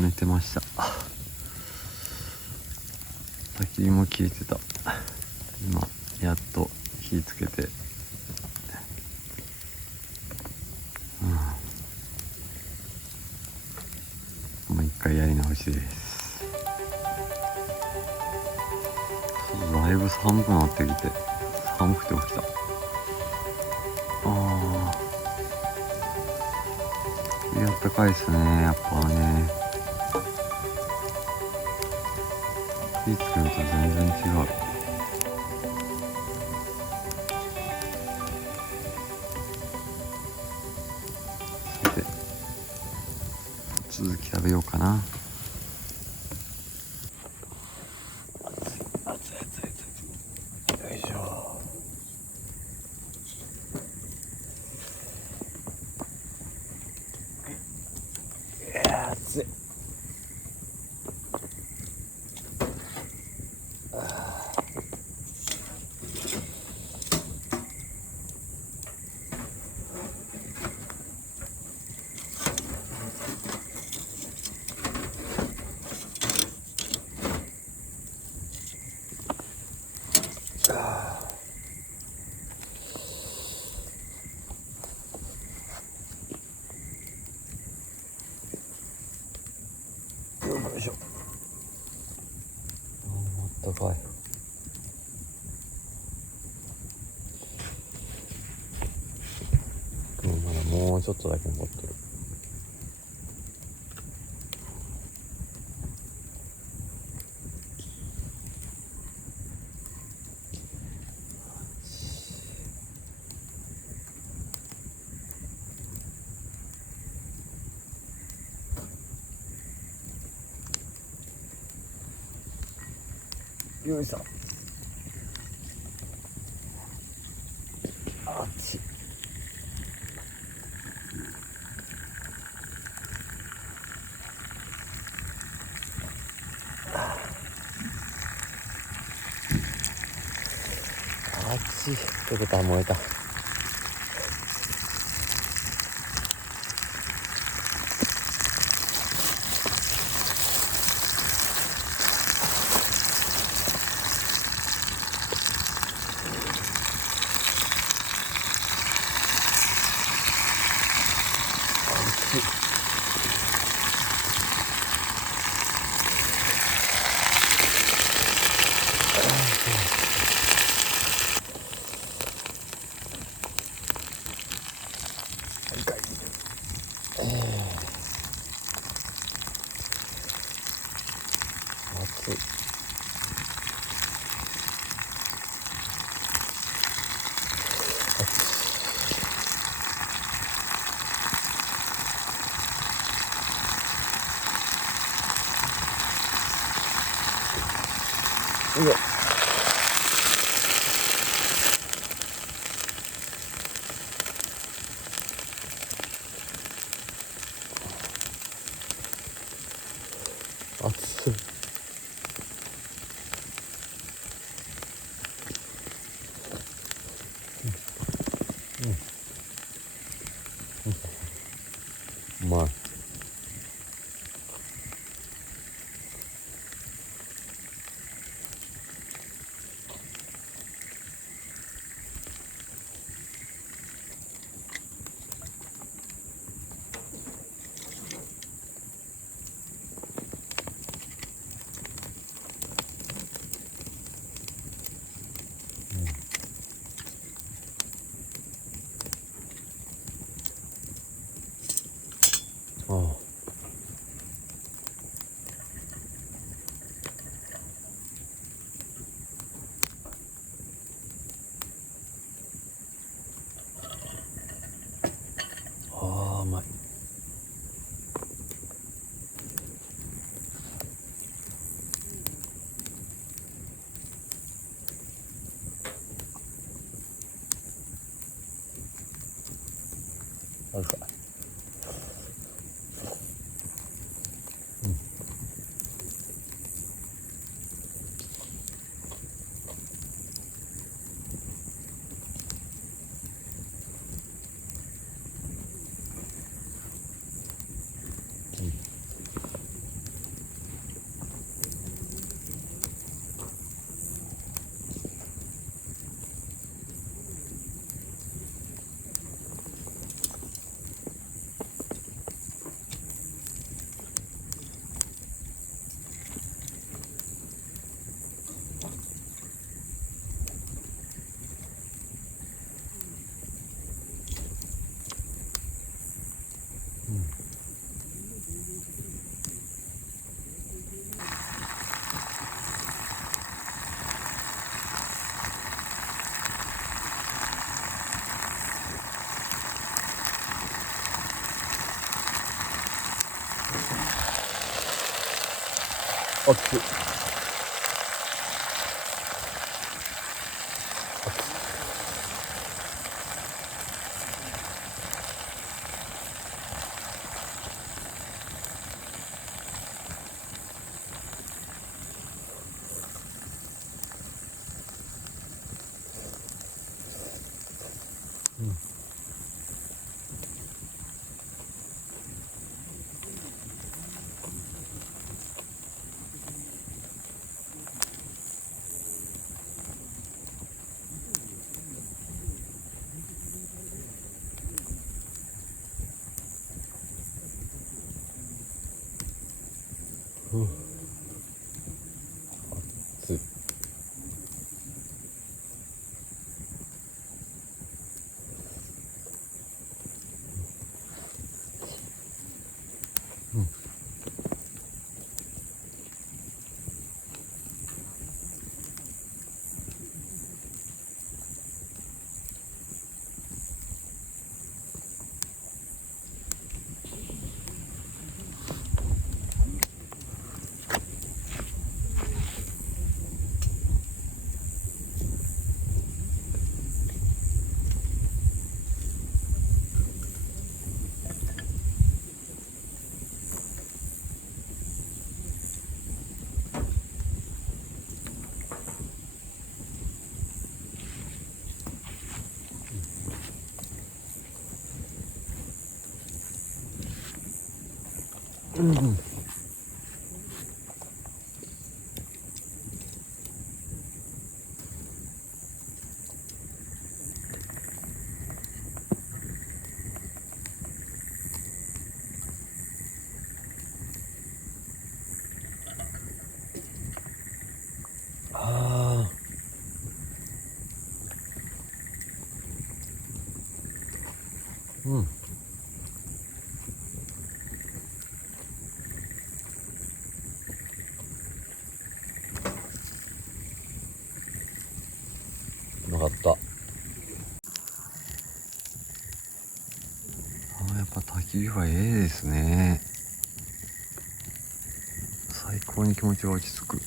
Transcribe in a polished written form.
寝てました。焚き火も消えてた。今やっと火つけて、もう一回やり直しです。だいぶ寒くなってきて、寒くて起きた。あったかいですね、やっぱね。火つけると全然違う。さて、続き食べようかな。熱い熱い熱い。よいしょ。いや熱い。よいしょ。あったかい。まだもうちょっとだけ残ってる。よいしょ。あっち。あっち。ってことは燃えた。熱い。うわ。熱い。うまい。熱っ。熱い。ああ。うまかった。やっぱ焚き火はええですね。最高に気持ちが落ち着く。